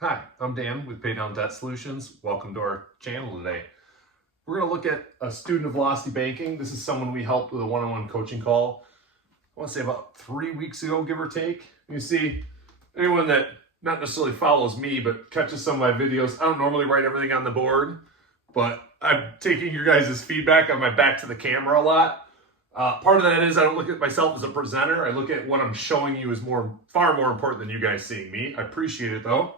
Hi, I'm Dan with Pay Down Debt Solutions. Welcome to our channel today. We're going to look at a student of velocity banking. This is someone we helped with a one-on-one coaching call, I want to say about 3 weeks ago, give or take. You see, anyone that not necessarily follows me, but catches some of my videos, I don't normally write everything on the board, but I'm taking your guys' feedback on my back to the camera a lot. Part of that is I don't look at myself as a presenter. I look at what I'm showing you as far more important than you guys seeing me. I appreciate it though.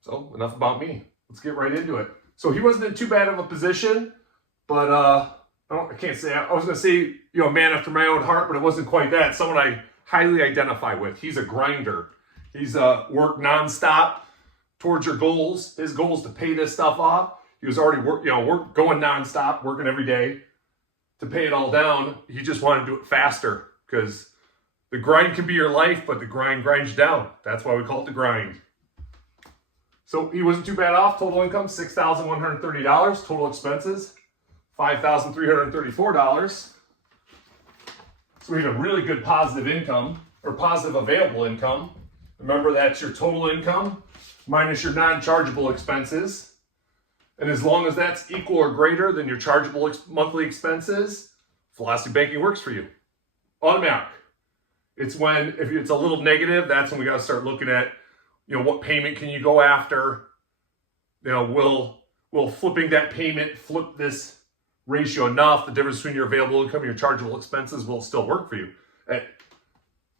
So enough about me. Let's get right into it. So he wasn't in too bad of a position, but I can't say, I was going to say, a man after my own heart, but it wasn't quite that. Someone I highly identify with. He's a grinder. He's worked nonstop towards your goals. His goal is to pay this stuff off. He was already going nonstop, working every day to pay it all down. He just wanted to do it faster because the grind can be your life, but the grind grinds you down. That's why we call it the grind. So he wasn't too bad off. Total income, $6,130. Total expenses, $5,334. So we have a really good positive income, or positive available income. Remember, that's your total income minus your non-chargeable expenses. And as long as that's equal or greater than your chargeable monthly expenses, velocity banking works for you. Automatic. It's when, if it's a little negative, that's when we got to start looking at, what payment can you go after? Will flipping that payment flip this ratio enough? The difference between your available income and your chargeable expenses, will it still work for you? At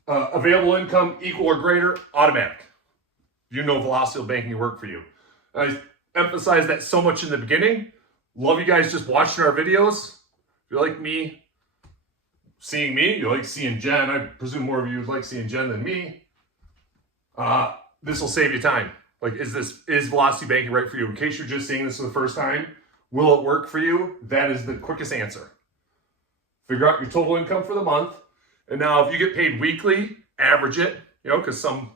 available income equal or greater, automatic. Velocity banking will work for you. I emphasize that so much in the beginning. Love you guys just watching our videos. If you like me, seeing me, you like seeing Jen. I presume more of you like seeing Jen than me. This will save you time. Is velocity banking right for you? In case you're just seeing this for the first time, will it work for you? That is the quickest answer. Figure out your total income for the month. And now if you get paid weekly, average it, because some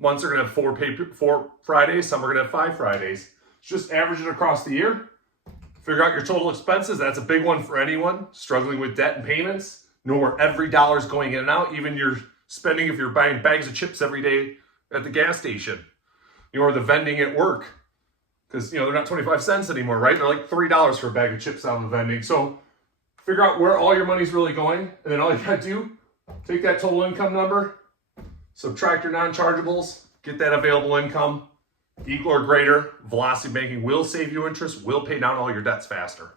months are going to have 4 Fridays, some are going to have 5 Fridays. Just average it across the year. Figure out your total expenses. That's a big one for anyone struggling with debt and payments. Know where every dollar is going in and out, even your spending if you're buying bags of chips every day at the gas station, or the vending at work, because they're not 25 cents anymore, right? They're like $3 for a bag of chips out of the vending. So figure out where all your money's really going, and then all you gotta do, take that total income number, subtract your non-chargeables, get that available income equal or greater. Velocity banking will save you interest, will pay down all your debts faster.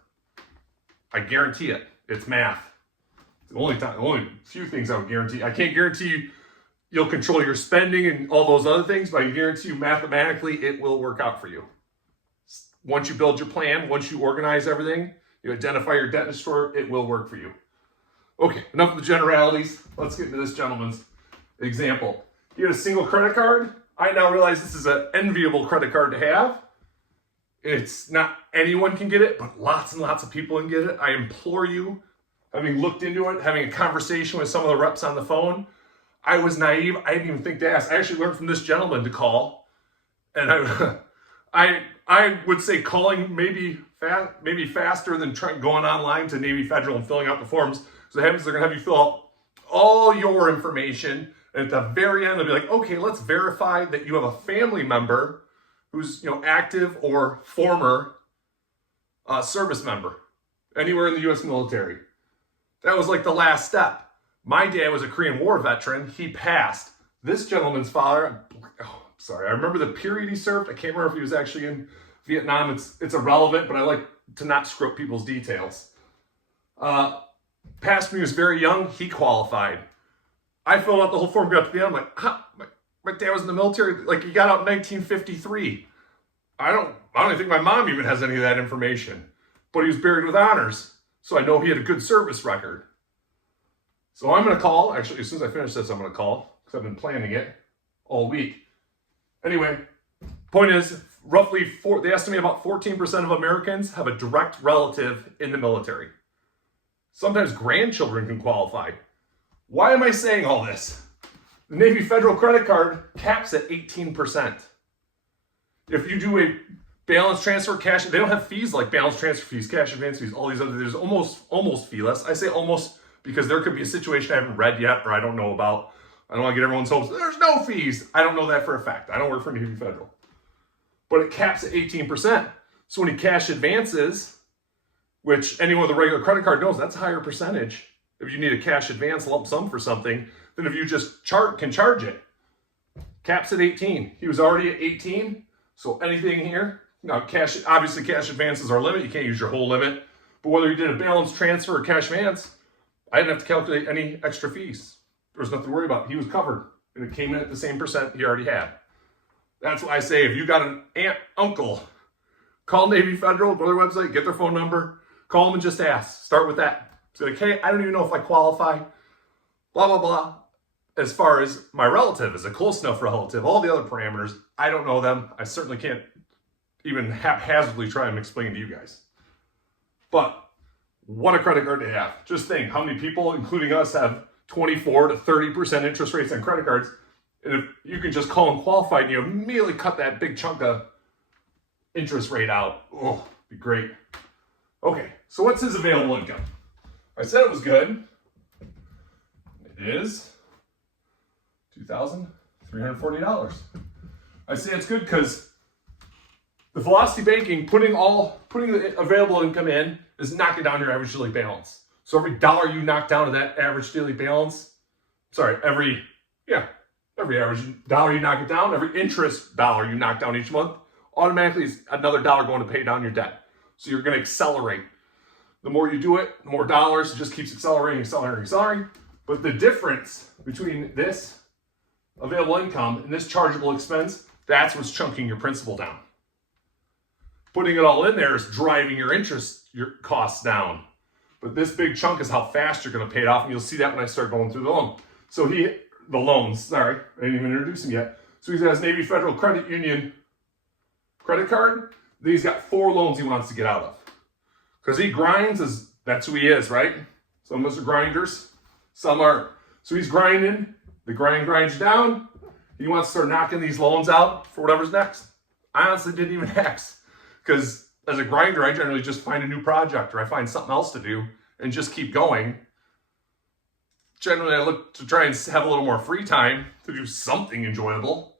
I guarantee it. It's math. The only few things I would guarantee. I can't guarantee you'll control your spending and all those other things, but I guarantee you mathematically it will work out for you. Once you build your plan, once you organize everything, you identify your debt store, it will work for you. Okay, enough of the generalities. Let's get into this gentleman's example. He had a single credit card. I now realize this is an enviable credit card to have. It's not anyone can get it, but lots and lots of people can get it. I implore you, having looked into it, having a conversation with some of the reps on the phone, I was naive. I didn't even think to ask. I actually learned from this gentleman to call, and I would say calling maybe faster than going online to Navy Federal and filling out the forms. So what happens, they're gonna have you fill out all your information, and at the very end they'll be like, okay, let's verify that you have a family member who's active or former service member anywhere in the U.S. military. That was like the last step. My dad was a Korean War veteran. He passed. This gentleman's father, I remember the period he served. I can't remember if he was actually in Vietnam. It's irrelevant, but I like to not screw up people's details. Passed when he was very young. He qualified. I filled out the whole form, got to the end. I'm like, my dad was in the military. Like, he got out in 1953. I don't even think my mom even has any of that information. But he was buried with honors. So I know he had a good service record. So I'm going to call. Actually, as soon as I finish this, I'm going to call because I've been planning it all week. Anyway, point is, they estimate about 14% of Americans have a direct relative in the military. Sometimes grandchildren can qualify. Why am I saying all this? The Navy Federal credit card caps at 18%. If you do a balance transfer, cash, they don't have fees like balance transfer fees, cash advance fees, all these other, there's almost feeless. I say almost because there could be a situation I haven't read yet or I don't know about. I don't want to get everyone's hopes. There's no fees. I don't know that for a fact. I don't work for Navy Federal. But it caps at 18%. So when he cash advances, which anyone with a regular credit card knows, that's a higher percentage if you need a cash advance lump sum for something than if you just can charge it. Caps at 18. He was already at 18. So anything here, now obviously cash advances are limit. You can't use your whole limit. But whether you did a balance transfer or cash advance, I didn't have to calculate any extra fees. There was nothing to worry about. He was covered. And it came in at the same percent he already had. That's why I say if you got an aunt, uncle, call Navy Federal, go to their website, get their phone number, call them and just ask. Start with that. Say like, hey, I don't even know if I qualify. Blah, blah, blah. As far as my relative is a close enough relative, all the other parameters, I don't know them. I certainly can't even haphazardly try and explain to you guys. But what a credit card to have. Just think how many people, including us, have 24 to 30% interest rates on credit cards. And if you can just call them qualified and you immediately cut that big chunk of interest rate out, oh, be great. Okay, so what's his available income? I said it was good. It is $2,340. I say it's good because the velocity banking, putting the available income in is knocking down your average daily balance. So every dollar you knock down to that average daily balance, every average dollar you knock it down, every interest dollar you knock down each month, automatically is another dollar going to pay down your debt. So you're going to accelerate. The more you do it, the more dollars, it just keeps accelerating. But the difference between this available income and this chargeable expense, that's what's chunking your principal down. Putting it all in there is driving your costs down. But this big chunk is how fast you're going to pay it off, and you'll see that when I start going through the loan. So the loans, I didn't even introduce him yet. So he has Navy Federal Credit Union credit card. Then he's got 4 loans he wants to get out of. Because he grinds, that's who he is, right? Some of us are grinders, some are. So he's grinding, the grind grinds down. He wants to start knocking these loans out for whatever's next. I honestly didn't even ask. Because as a grinder, I generally just find a new project or I find something else to do and just keep going. Generally, I look to try and have a little more free time to do something enjoyable.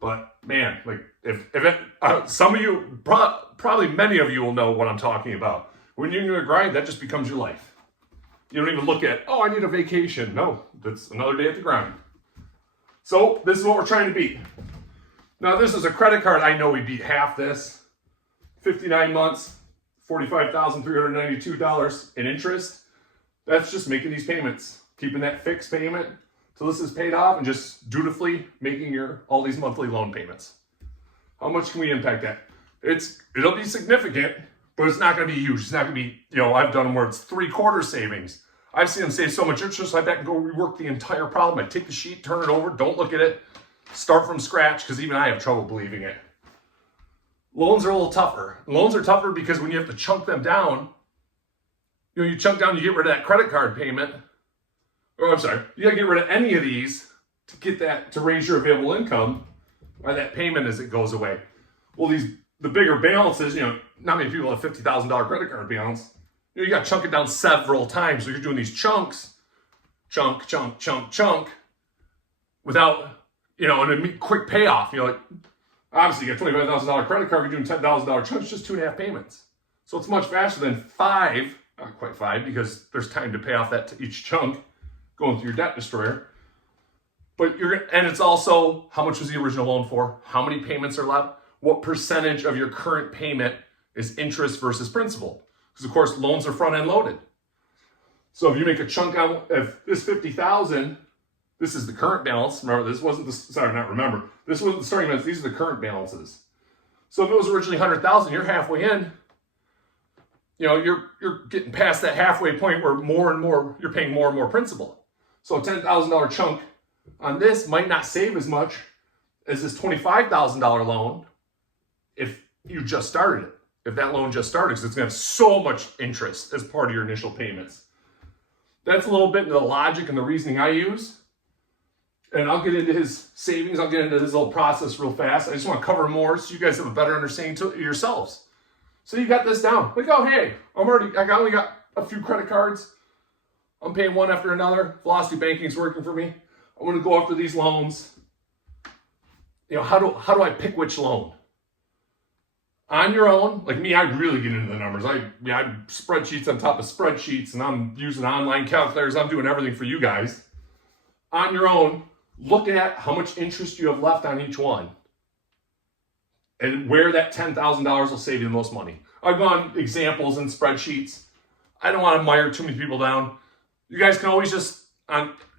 But man, like some of you, probably many of you will know what I'm talking about. When you're in a grind, that just becomes your life. You don't even look at, oh, I need a vacation. No, that's another day at the grind. So this is what we're trying to beat. Now, this is a credit card. I know we beat half this. 59 months, $45,392 in interest. That's just making these payments, keeping that fixed payment till this is paid off and just dutifully making all these monthly loan payments. How much can we impact that? It'll be significant, but it's not going to be huge. It's not going to be, I've done them where it's 3/4 savings. I've seen them save so much interest, I back and go rework the entire problem. I take the sheet, turn it over, don't look at it, start from scratch, because even I have trouble believing it. Loans are a little tougher. Loans are tougher because when you have to chunk them down, you chunk down, you get rid of that credit card payment. You got to get rid of any of these to get that, to raise your available income, or that payment as it goes away. Well, the bigger balances, not many people have $50,000 credit card balance. You got to chunk it down several times. So you're doing these chunks, chunk, without, and a quick payoff. Obviously, you get $25,000 credit card, you're doing $10,000 chunks, just 2.5 payments. So it's much faster than 5, not quite 5, because there's time to pay off that to each chunk going through your debt destroyer. But and it's also how much was the original loan for, how many payments are left, what percentage of your current payment is interest versus principal. Because of course, loans are front-end loaded. So if you make a chunk on, if this $50,000, this is the current balance. Remember, this wasn't this wasn't the starting balance. These are the current balances. So if it was originally $100,000, you're halfway in. You're getting past that halfway point where you're paying more and more principal. So a $10,000 chunk on this might not save as much as this $25,000 loan if you just started it. If that loan just started, because it's going to have so much interest as part of your initial payments. That's a little bit of the logic and the reasoning I use. And I'll get into his savings. I'll get into his little process real fast. I just want to cover more so you guys have a better understanding to yourselves. So you got this down. Like, oh, hey, I only got a few credit cards. I'm paying one after another. Velocity banking's working for me. I want to go after these loans. You know, how do I pick which loan? On your own, like me, I really get into the numbers. I spreadsheets on top of spreadsheets, and I'm using online calculators. I'm doing everything for you guys. On your own, look at how much interest you have left on each one, and where that $10,000 will save you the most money. I've gone examples and spreadsheets. I don't want to mire too many people down. You guys can always just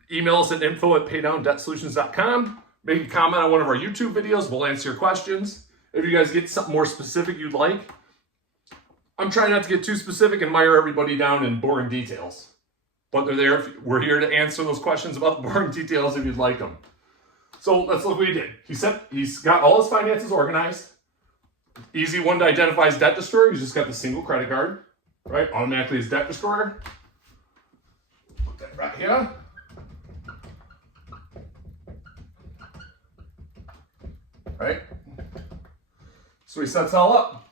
email us at info@paydowndebtsolutions.com. Make a comment on one of our YouTube videos. We'll answer your questions. If you guys get something more specific you'd like, I'm trying not to get too specific and mire everybody down in boring details. But they're there. We're here to answer those questions about the boring details if you'd like them. So let's look what he did. He's got all his finances organized. Easy one to identify his debt destroyer. He's just got the single credit card, right? Automatically his debt destroyer. Put that right here. Right? So he sets it all up.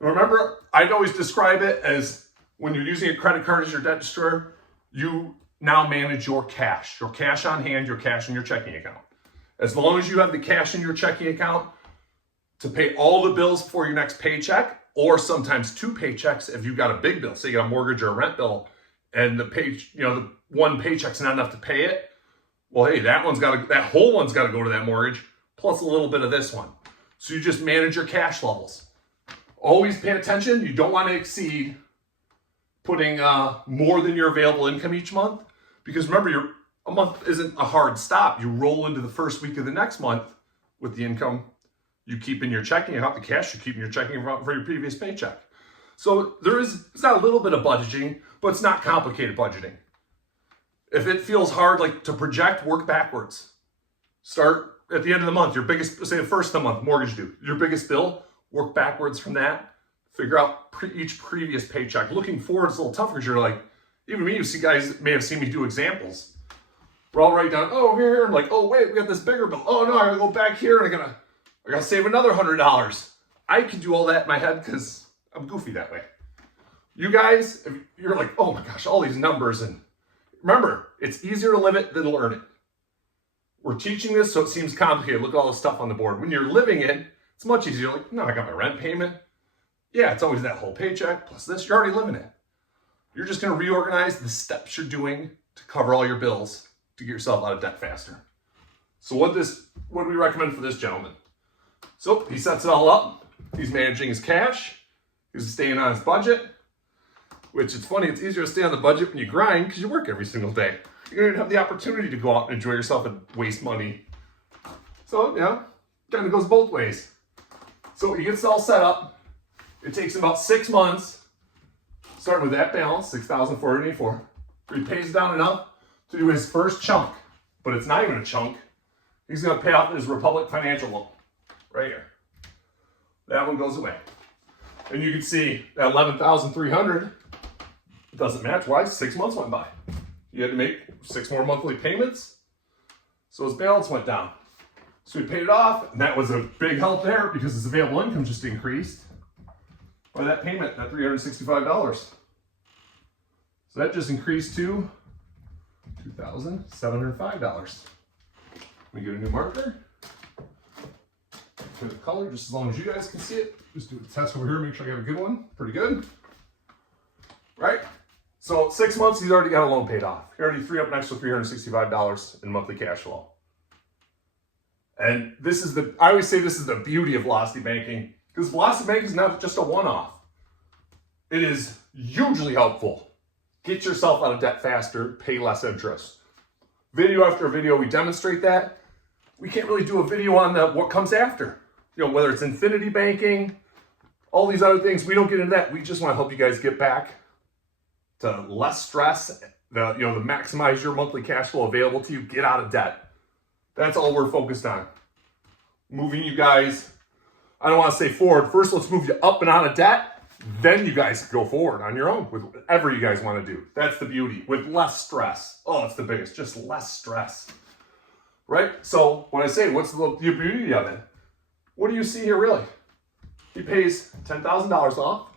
Remember, I'd always describe it as when you're using a credit card as your debt destroyer, you now manage your cash on hand, your cash in your checking account. As long as you have the cash in your checking account to pay all the bills before your next paycheck, or sometimes 2 paychecks if you've got a big bill, say you got a mortgage or a rent bill, and the one paycheck's not enough to pay it. Well, hey, that whole one's got to go to that mortgage, plus a little bit of this one. So you just manage your cash levels. Always pay attention. You don't want to exceed putting more than your available income each month, because remember, a month isn't a hard stop. You roll into the first week of the next month with the income you keep in your checking account, the cash you keep in your checking account for your previous paycheck. So it's not a little bit of budgeting, but it's not complicated budgeting. If it feels hard, like to project, work backwards. Start at the end of the month, your biggest, say the first of the month, mortgage due, your biggest bill, work backwards from that. Figure out each previous paycheck. Looking forward is a little tougher because you're like, even me, you guys may have seen me do examples. We're all write down, oh, here, like, oh, wait, we got this bigger bill. Oh, no, I gotta go back here and I gotta save another $100. I can do all that in my head because I'm goofy that way. You guys, if you're like, oh my gosh, all these numbers, and remember, it's easier to live it than learn it. We're teaching this so it seems complicated. Look at all the stuff on the board. When you're living it, it's much easier. Like, no, I got my rent payment. Yeah, it's always that whole paycheck plus this. You're already living it. You're just going to reorganize the steps you're doing to cover all your bills to get yourself out of debt faster. So what do we recommend for this gentleman? So he sets it all up. He's managing his cash. He's staying on his budget, which it's funny. It's easier to stay on the budget when you grind because you work every single day. You're going to have the opportunity to go out and enjoy yourself and waste money. So, yeah, kind of goes both ways. So he gets it all set up. It takes him about 6 months, starting with that balance, $6,484. He pays down enough to do his first chunk, but it's not even a chunk. He's going to pay off his Republic Financial loan right here. That one goes away. And you can see that $11,300 doesn't match. Why? 6 months went by. You had to make 6 more monthly payments, so his balance went down. So he paid it off, and that was a big help there because his available income just increased by that payment, that $365. So that just increased to $2,705. Let me get a new marker. For the color, just as long as you guys can see it. Just do a test over here, make sure I have a good one. Pretty good. Right? So 6 months, he's already got a loan paid off. He already freed up an extra $365 in monthly cash flow. And I always say this is the beauty of velocity banking, because velocity banking is not just a one-off. It is hugely helpful. Get yourself out of debt faster, pay less interest. Video after video, we demonstrate that. We can't really do a video on what comes after. Whether it's infinity banking, all these other things, we don't get into that. We just want to help you guys get back to less stress, to maximize your monthly cash flow available to you, get out of debt. That's all we're focused on. Moving you guys, I don't want to say forward. First, let's move you up and out of debt. Then you guys go forward on your own with whatever you guys want to do. That's the beauty, with less stress. Oh, that's the biggest, just less stress. Right? So when I say, what's the beauty of it? What do you see here really? He pays $10,000 off.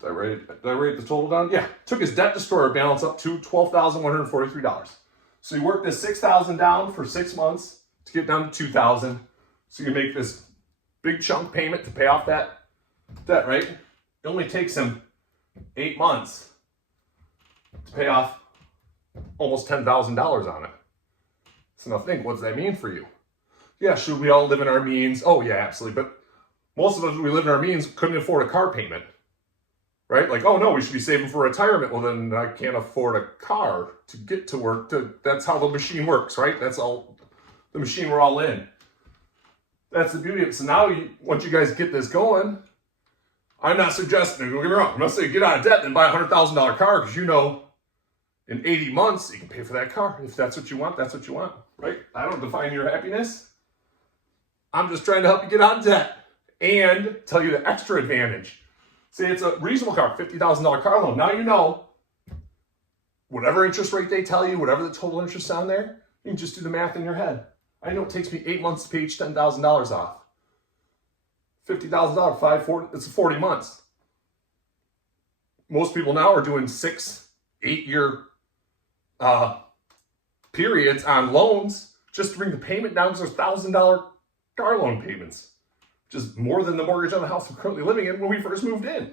Did I write the total down? Yeah. Took his debt destroyer balance up to $12,143. So you work this $6,000 down for 6 months to get down to $2,000. So you can make this big chunk payment to pay off that debt, right? It only takes him 8 months to pay off almost $10,000 on it. So now think, what does that mean for you? Yeah, should we all live in our means? Oh yeah, absolutely. But most of us, we live in our means, couldn't afford a car payment, right? Like, oh no, we should be saving for retirement. Well, then I can't afford a car to get to work. That's how the machine works, right? That's all the machine we're all in. That's the beauty of it. So now, once you guys get this going, I'm not suggesting, don't get me wrong, I'm not saying get out of debt and buy a $100,000 car, because you know in 80 months you can pay for that car. If that's what you want, that's what you want, right? I don't define your happiness. I'm just trying to help you get out of debt and tell you the extra advantage. Say it's a reasonable car, $50,000 car loan. Now you know whatever interest rate they tell you, whatever the total interest on there, you can just do the math in your head. I know it takes me 8 months to pay each $10,000 off. $50,000, it's 40 months. Most people now are doing 6, 8 year periods on loans just to bring the payment down, because there's $1,000 car loan payments, which is more than the mortgage on the house we're currently living in when we first moved in.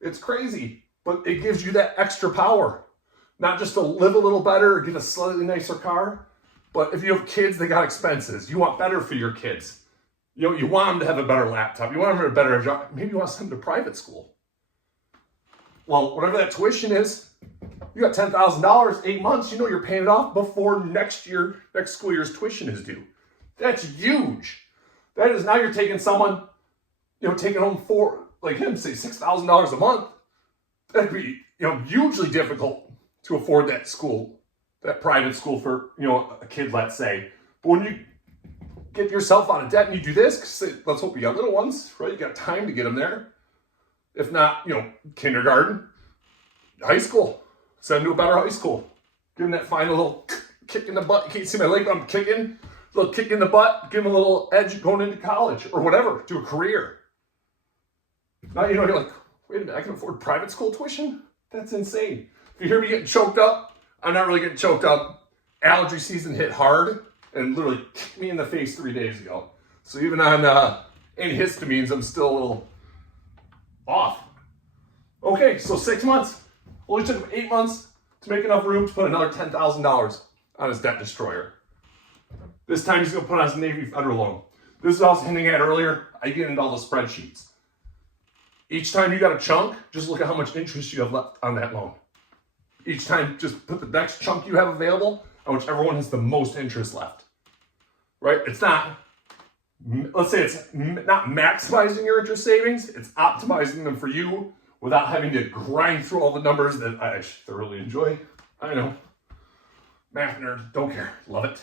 It's crazy, but it gives you that extra power, not just to live a little better or get a slightly nicer car, but if you have kids, they got expenses. You want better for your kids. You know, you want them to have a better laptop. You want them to have a better job. Maybe you want to send them to private school. Well, whatever that tuition is, you got $10,000, 8 months, you know you're paying it off before next school year's tuition is due. That's huge. That is, now you're taking someone, you know, taking home like him, say $6,000 a month. That'd be, you know, hugely difficult to afford that school, that private school for, you know, a kid, let's say. But when you get yourself out of debt and you do this, 'cause let's hope you got little ones, right? You got time to get them there. If not, you know, kindergarten, high school, send them to a better high school. Give them that final little kick in the butt. You can't see my leg, but I'm kicking. A little kick in the butt, give them a little edge going into college or whatever, to a career. Now, you know, you're like, wait a minute, I can afford private school tuition? That's insane. If you hear me getting choked up, I'm not really getting choked up. Allergy season hit hard and literally kicked me in the face 3 days ago. So even on antihistamines, I'm still a little off. Okay, so 6 months. Only took him 8 months to make enough room to put another $10,000 on his debt destroyer. This time he's going to put on his Navy Federal loan. This is what I was hinting at earlier. I get into all the spreadsheets. Each time you got a chunk, just look at how much interest you have left on that loan. Each time, just put the next chunk you have available on whichever one has the most interest left. Right? It's not, let's say it's not maximizing your interest savings, it's optimizing them for you without having to grind through all the numbers that I thoroughly enjoy. I know. Math nerd, don't care. Love it.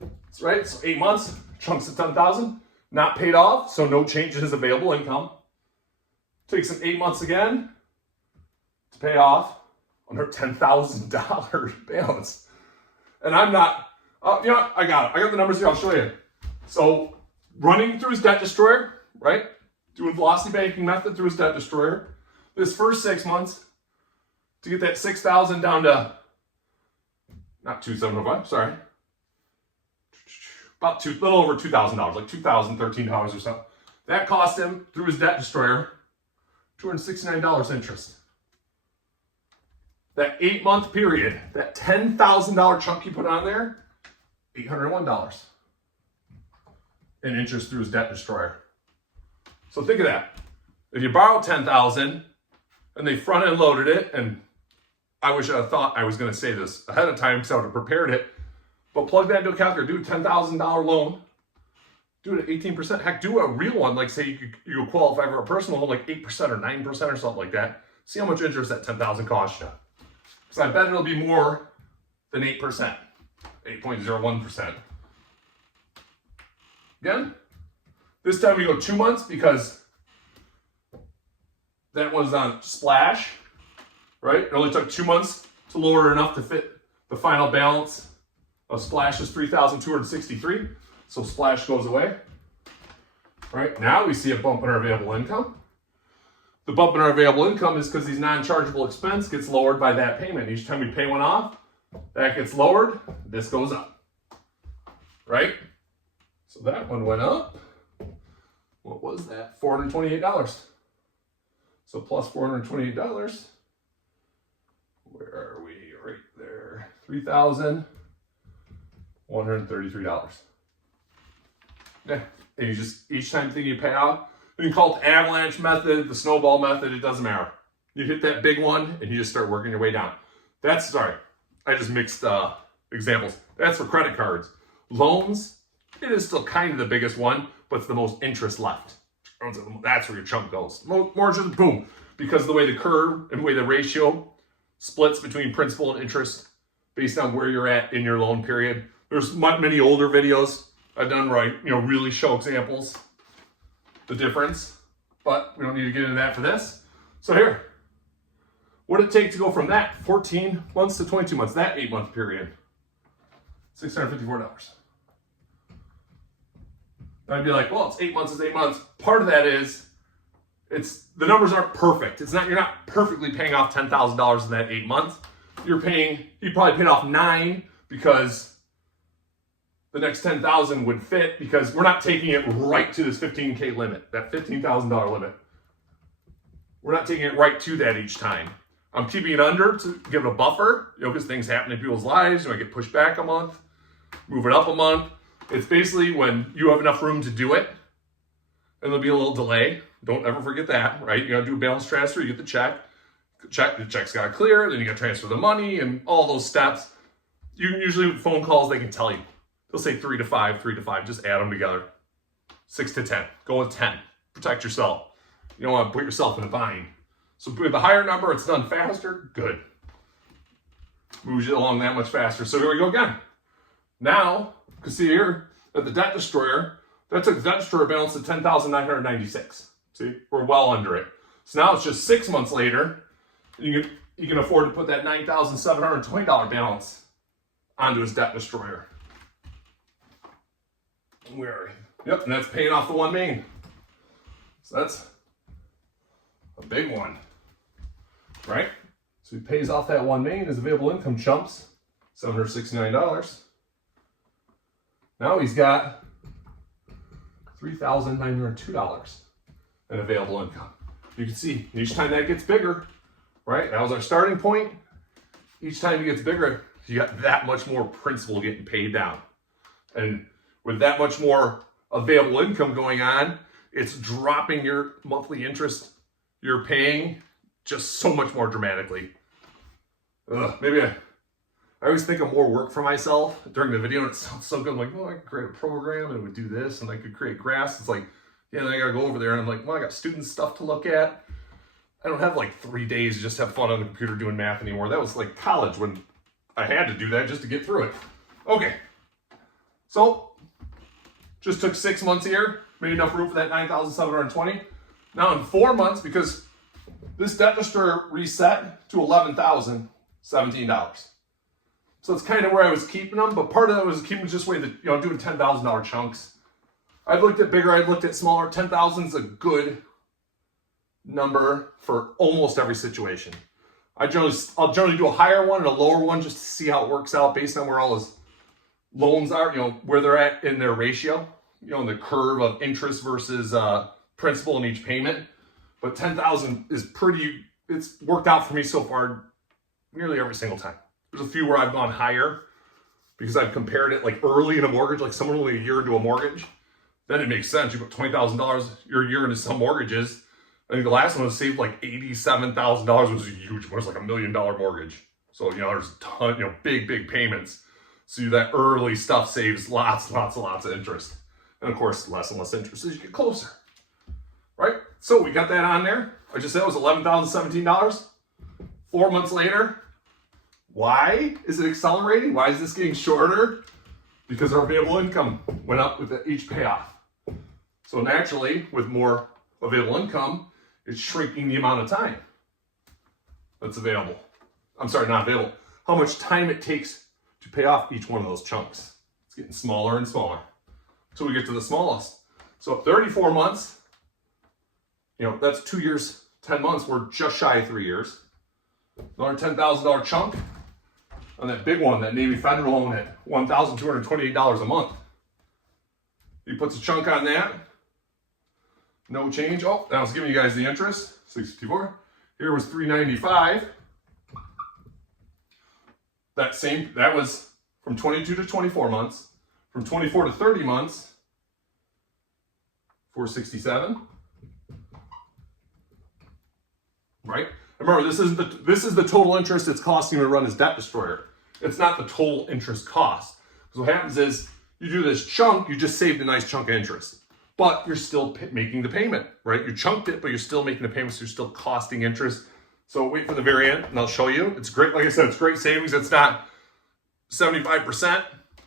That's right. So 8 months, chunks of 10,000, not paid off, so no change in his available income. Takes him 8 months again to pay off under $10,000 balance. And I'm not, you know, I got the numbers here, I'll show you. So running through his debt destroyer, right? Doing velocity banking method through his debt destroyer. This first 6 months to get that 6,000 down to, not 2,705, sorry. About little over $2,000, like $2,013 or so. That cost him, through his debt destroyer, $269 interest. That 8 month period, that $10,000 chunk you put on there, $801 in interest through his debt destroyer. So think of that. If you borrowed $10,000 and they front end loaded it, and I wish I thought I was going to say this ahead of time because I would have prepared it, but plug that into a calculator, do a $10,000 loan, do it at 18%. Heck, do a real one, like say you could qualify for a personal loan, like 8% or 9% or something like that. See how much interest that $10,000 costs you. Because I bet it'll be more than 8%, 8.01%. Again, this time we go 2 months because that was on Splash, right? It only took 2 months to lower enough to fit the final balance of Splash is $3,263. So Splash goes away. Right now we see a bump in our available income. The bump in our available income is because these non-chargeable expense gets lowered by that payment. Each time we pay one off, That gets lowered, this goes up, right? So that one went up. What was that? $428. So plus $428. Where are we? Right there. $3,133. Yeah. And you just, each time thing you pay out, you can call it the avalanche method, the snowball method, it doesn't matter. You hit that big one and you just start working your way down. That's, sorry, I just mixed examples. That's for credit cards. Loans, it is still kind of the biggest one, but it's the most interest left. That's where your chunk goes. More just boom. Because of the way the curve and the way the ratio splits between principal and interest based on where you're at in your loan period. There's many older videos I've done right, really show examples, the difference, but we don't need to get into that for this. So here, what did it take to go from that 14 months to 22 months, that 8-month period? $654. I'd be like, well, it's 8 months, it's 8 months. Part of that is, the numbers aren't perfect. You're not perfectly paying off $10,000 in that 8 months. You probably paid off 9 because the next 10,000 would fit, because we're not taking it right to this 15K limit, that $15,000 limit. We're not taking it right to that each time. I'm keeping it under to give it a buffer, because things happen in people's lives. You might get pushed back a month, move it up a month. It's basically when you have enough room to do it, and there'll be a little delay. Don't ever forget that, right? You gotta do a balance transfer, you get the check, the check's gotta clear, then you gotta transfer the money and all those steps. You can usually, phone calls, they can tell you. They'll say 3 to 5, 3 to 5, just add them together. 6 to 10, go with 10. Protect yourself. You don't wanna put yourself in a bind. So with the higher number, it's done faster, good. Moves you along that much faster. So here we go again. Now, you can see here that the debt destroyer, that took the debt destroyer balance to $10,996. See, we're well under it. So now it's just 6 months later, you can afford to put that $9,720 balance onto his debt destroyer. Yep, and that's paying off the one main. So that's a big one, right? So he pays off that one main, his available income chumps, $769. Now he's got $3,902 in available income. You can see each time that gets bigger, right? That was our starting point. Each time it gets bigger, you got that much more principal getting paid down. And with that much more available income going on, it's dropping your monthly interest you're paying just so much more dramatically. Maybe I always think of more work for myself during the video, and it sounds so good. I'm like, oh, I could create a program and it would do this, and I could create graphs. It's like, yeah, then I gotta go over there, and I'm like, well, I got student stuff to look at. I don't have like 3 days to just have fun on the computer doing math anymore. That was like college when I had to do that just to get through it. Okay, so just took 6 months here, made enough room for that $9,720. Now in 4 months, because this debt destroyer reset to $11,017. So that's kind of where I was keeping them, but part of that was keeping just way that, doing $10,000 chunks. I've looked at bigger, I've looked at smaller. 10,000 is a good number for almost every situation. I'll generally do a higher one and a lower one just to see how it works out based on where all his loans are, where they're at in their ratio, in the curve of interest versus principal in each payment. But 10,000 is it's worked out for me so far nearly every single time. There's a few where I've gone higher because I've compared it like early in a mortgage, like someone only a year into a mortgage. Then it makes sense. You put $20,000 your year into some mortgages. I think the last one was saved like $87,000, which was a huge one. It was like $1 million mortgage. So, there's a ton, big payments. So that early stuff saves lots of interest. And of course, less and less interest as you get closer, right? So we got that on there. I just said it was $11,017. 4 months later, why is it accelerating? Why is this getting shorter? Because our available income went up with each payoff. So naturally, with more available income, it's shrinking the amount of time that's available. I'm sorry, not available. How much time it takes to pay off each one of those chunks. It's getting smaller and smaller until we get to the smallest. So 34 months, that's 2 years, 10 months. We're just shy of 3 years. Another $10,000 chunk. on that big one, that Navy Federal loan at $1,228 a month. He puts a chunk on that. No change. Oh, I was giving you guys the interest. 64. Here was $395. That was from 22 to 24 months. From 24 to 30 months, $467. Right? Remember, this is the total interest it's costing him to run his debt destroyer. It's not the total interest cost. Because what happens is you do this chunk, you just saved a nice chunk of interest. But you're still making the payment, right? You chunked it, but you're still making the payment, so you're still costing interest. So wait for the very end, and I'll show you. It's great, like I said, it's great savings. It's not 75%,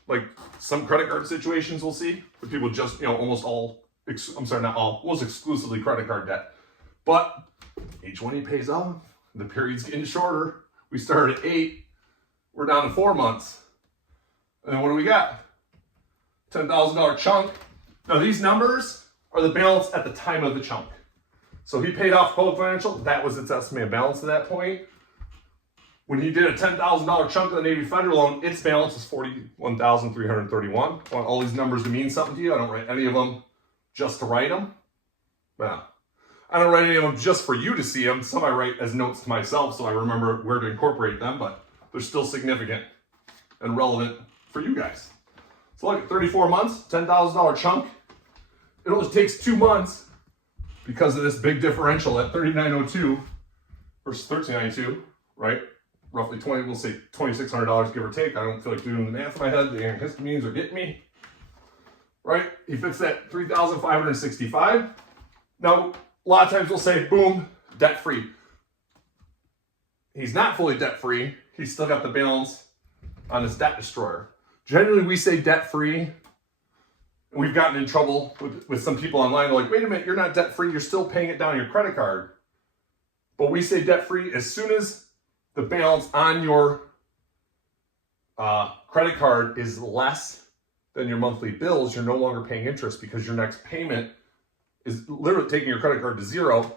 like some credit card situations we'll see, where people just, almost all, I'm sorry, not all, almost exclusively credit card debt. But each one he pays off, the period's getting shorter. We started at 8, we're down to 4 months. And then what do we got? $10,000 chunk. Now these numbers are the balance at the time of the chunk. So he paid off Quill Financial, that was its estimated balance at that point. When he did a $10,000 chunk of the Navy Federal loan, its balance is $41,331. I want all these numbers to mean something to you. I don't write any of them just to write them. Well, I don't write any of them just for you to see them. Some I write as notes to myself so I remember where to incorporate them, but they're still significant and relevant for you guys. So look at 34 months, $10,000 chunk. It only takes 2 months because of this big differential at $3,902 versus $1,392, right? Roughly we'll say $2,600 give or take. I don't feel like doing the math in my head. The antihistamines are getting me, right? He fits that $3,565. Now, a lot of times we'll say, boom, debt-free. He's not fully debt-free. He's still got the balance on his debt destroyer. Generally, we say debt-free, and we've gotten in trouble with some people online. They're like, wait a minute, you're not debt-free. You're still paying it down your credit card. But we say debt-free as soon as the balance on your credit card is less than your monthly bills, you're no longer paying interest because your next payment is literally taking your credit card to zero,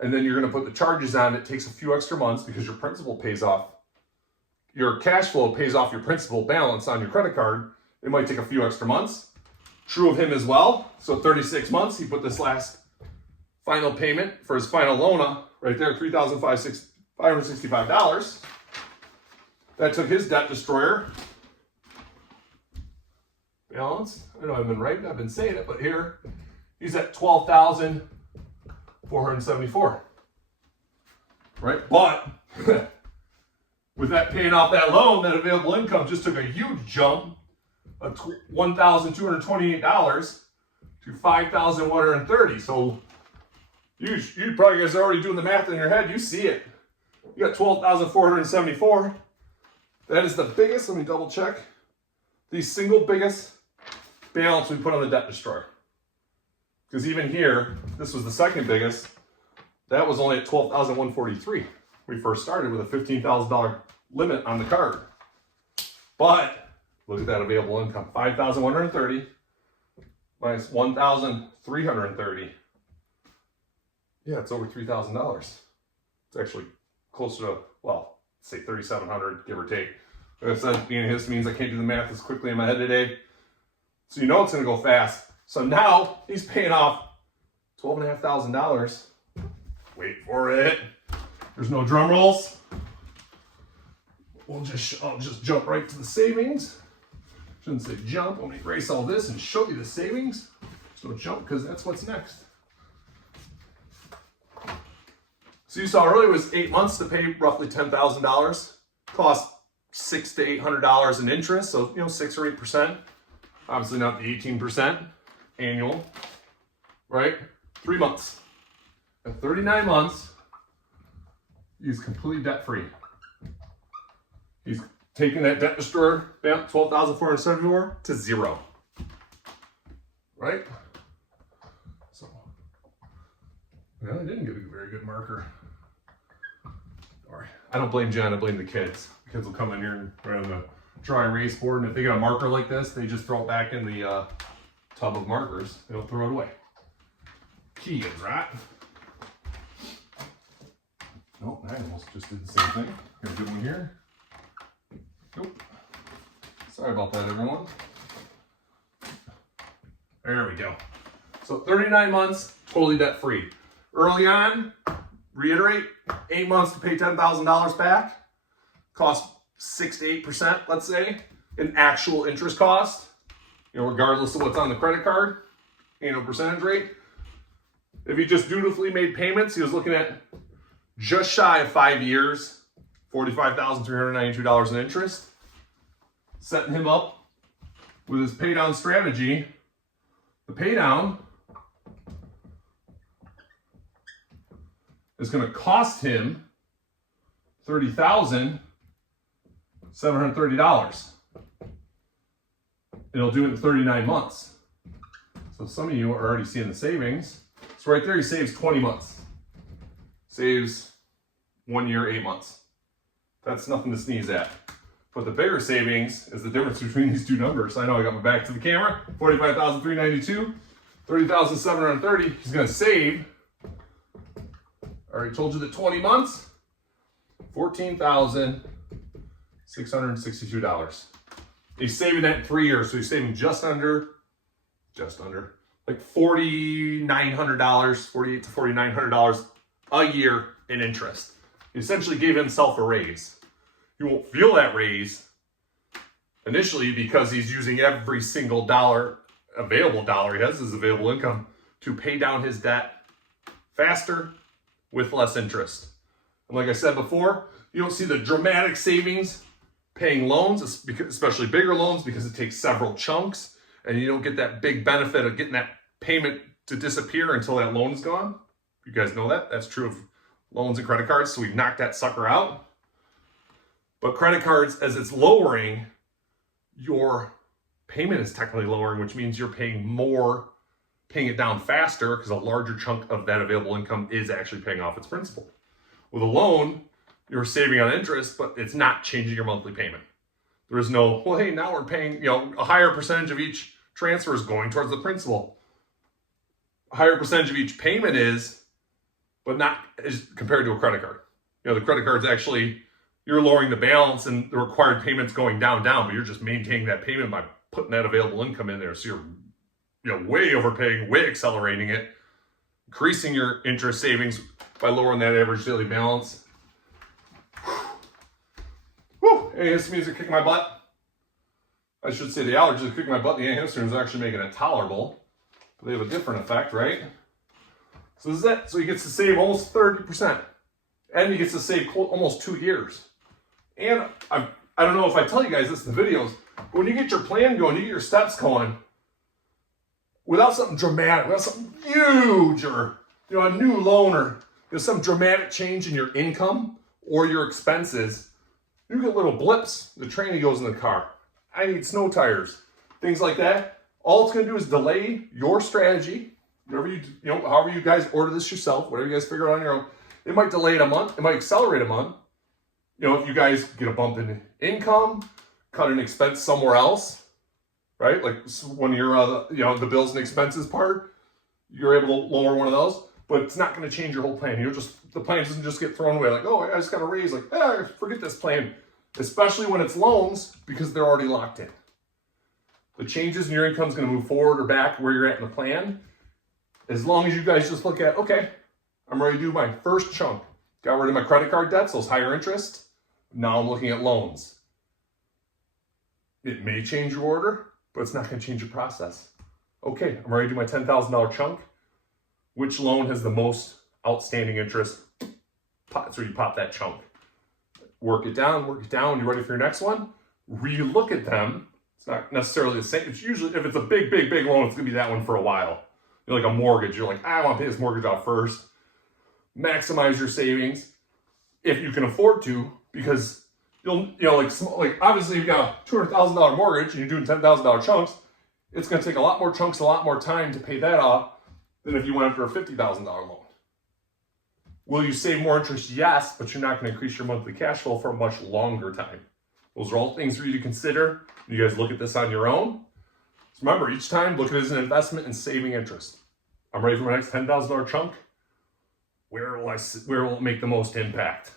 and then you're going to put the charges on. It takes a few extra months because your principal pays off. Your cash flow pays off your principal balance on your credit card. It might take a few extra months. True of him as well. So 36 months, he put this last final payment for his final loan right there, $3,565. That took his debt destroyer balance. I know I've been writing, I've been saying it, but here he's at $12,474. Right? But with that paying off that loan, that available income just took a huge jump of $1,228 to $5,130. So you probably guys are already doing the math in your head. You see it. You got $12,474. That is the biggest, let me double check, the single biggest balance we put on the debt destroyer. Because even here, this was the second biggest. That was only at $12,143. We first started with a $15,000 limit on the card. But look at that available income, $5,130 minus $1,330. Yeah, it's over $3,000. It's actually closer to, well, say $3,700, give or take. Like I said, being antihistamines, I can't do the math as quickly in my head today. So you know it's going to go fast. So now he's paying off $12,500. Wait for it. There's no drum rolls. I'll just jump right to the savings. Shouldn't say jump. Let me erase all this and show you the savings. So jump, because that's what's next. So you saw earlier it was 8 months to pay roughly $10,000. Cost $600 to $800 in interest, so 6 or 8%. Obviously not the 18% annual, right? 3 months. At 39 months, he's completely debt-free. He's taking that debt destroyer, $12,474 to zero, right? So, well, I didn't get a very good marker. Sorry. I don't blame Jen, I blame the kids. The kids will come in here and write on the dry erase board, and if they get a marker like this, they just throw it back in the tub of markers. They don't throw it away. Kids, right? Nope, I almost just did the same thing. Got a good one here. Nope. Sorry about that, everyone. There we go. So 39 months, totally debt-free. Early on, reiterate, 8 months to pay $10,000 back. Cost 6 to 8%, let's say, in actual interest cost. You know, regardless of what's on the credit card, annual percentage rate. If he just dutifully made payments, he was looking at just shy of 5 years, $45,392 in interest. Setting him up with his pay down strategy. The pay down is going to cost him $30,730. It'll do it in 39 months. So some of you are already seeing the savings. So right there, he saves 20 months. Saves 1 year, 8 months. That's nothing to sneeze at. But the bigger savings is the difference between these two numbers. I know I got my back to the camera. $45,392, $30,730. He's going to save. I already told you that 20 months, $14,662. He's saving that in 3 years, so he's saving just under, like $4,900, $4,800 to $4,900 a year in interest. He essentially gave himself a raise. You won't feel that raise initially because he's using every single available dollar he has, his available income, to pay down his debt faster with less interest. And like I said before, you don't see the dramatic savings paying loans, especially bigger loans, because it takes several chunks, and you don't get that big benefit of getting that payment to disappear until that loan is gone. You guys know that. That's true of loans and credit cards, so we've knocked that sucker out. But credit cards, as it's lowering, your payment is technically lowering, which means you're paying more, paying it down faster, because a larger chunk of that available income is actually paying off its principal. With a loan, you're saving on interest, but it's not changing your monthly payment. There is no, well, hey, now we're paying, you know, a higher percentage of each transfer is going towards the principal. A higher percentage of each payment is, but not as compared to a credit card. You know, the credit card's actually, you're lowering the balance and the required payments going down, but you're just maintaining that payment by putting that available income in there. So you're, you know, way overpaying, way accelerating it, increasing your interest savings by lowering that average daily balance. Whew, antihistamines are kicking my butt. I should say the allergies are kicking my butt. The antihistamines are actually making it tolerable, but they have a different effect, right? So this is it. So he gets to save almost 30%, and he gets to save almost 2 years. And I don't know if I tell you guys this in the videos, but when you get your plan going, you get your steps going, without something dramatic, without something huge, or, you know, a new loan, or, you know, some dramatic change in your income or your expenses, you get little blips. The tranny goes in the car. I need snow tires, things like that. All it's going to do is delay your strategy. Whatever you know, however you guys order this yourself, whatever you guys figure out on your own. It might delay it a month. It might accelerate a month. You know, if you guys get a bump in income, cut an expense somewhere else, right? Like when you're, you know, the bills and expenses part, you're able to lower one of those, but it's not going to change your whole plan. You'll just, the plan doesn't just get thrown away. Like, oh, I just got a raise. Like, forget this plan, especially when it's loans, because they're already locked in. The changes in your income is going to move forward or back where you're at in the plan. As long as you guys just look at, okay, I'm ready to do my first chunk. Got rid of my credit card debts, those higher interest. Now I'm looking at loans. It may change your order, but it's not going to change your process. Okay, I'm ready to do my $10,000 chunk. Which loan has the most outstanding interest? So you pop that chunk. Work it down, you're ready for your next one. Re-look at them. It's not necessarily the same. It's usually, if it's a big loan, it's going to be that one for a while. You're like a mortgage. You're like, I want to pay this mortgage off first. Maximize your savings if you can afford to, because you'll, you know, like obviously you've got a $200,000 mortgage and you're doing $10,000 chunks. It's going to take a lot more chunks, a lot more time to pay that off than if you went after a $50,000 loan. Will you save more interest? Yes, but you're not going to increase your monthly cash flow for a much longer time. Those are all things for you to consider. You guys look at this on your own. So remember, each time, look at it as an investment in saving interest. I'm ready for my next $10,000 chunk. Where will it make the most impact?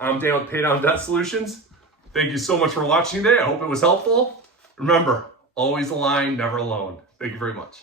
I'm Dan with Pay Down Debt Solutions. Thank you so much for watching today. I hope it was helpful. Remember, always aligned, never alone. Thank you very much.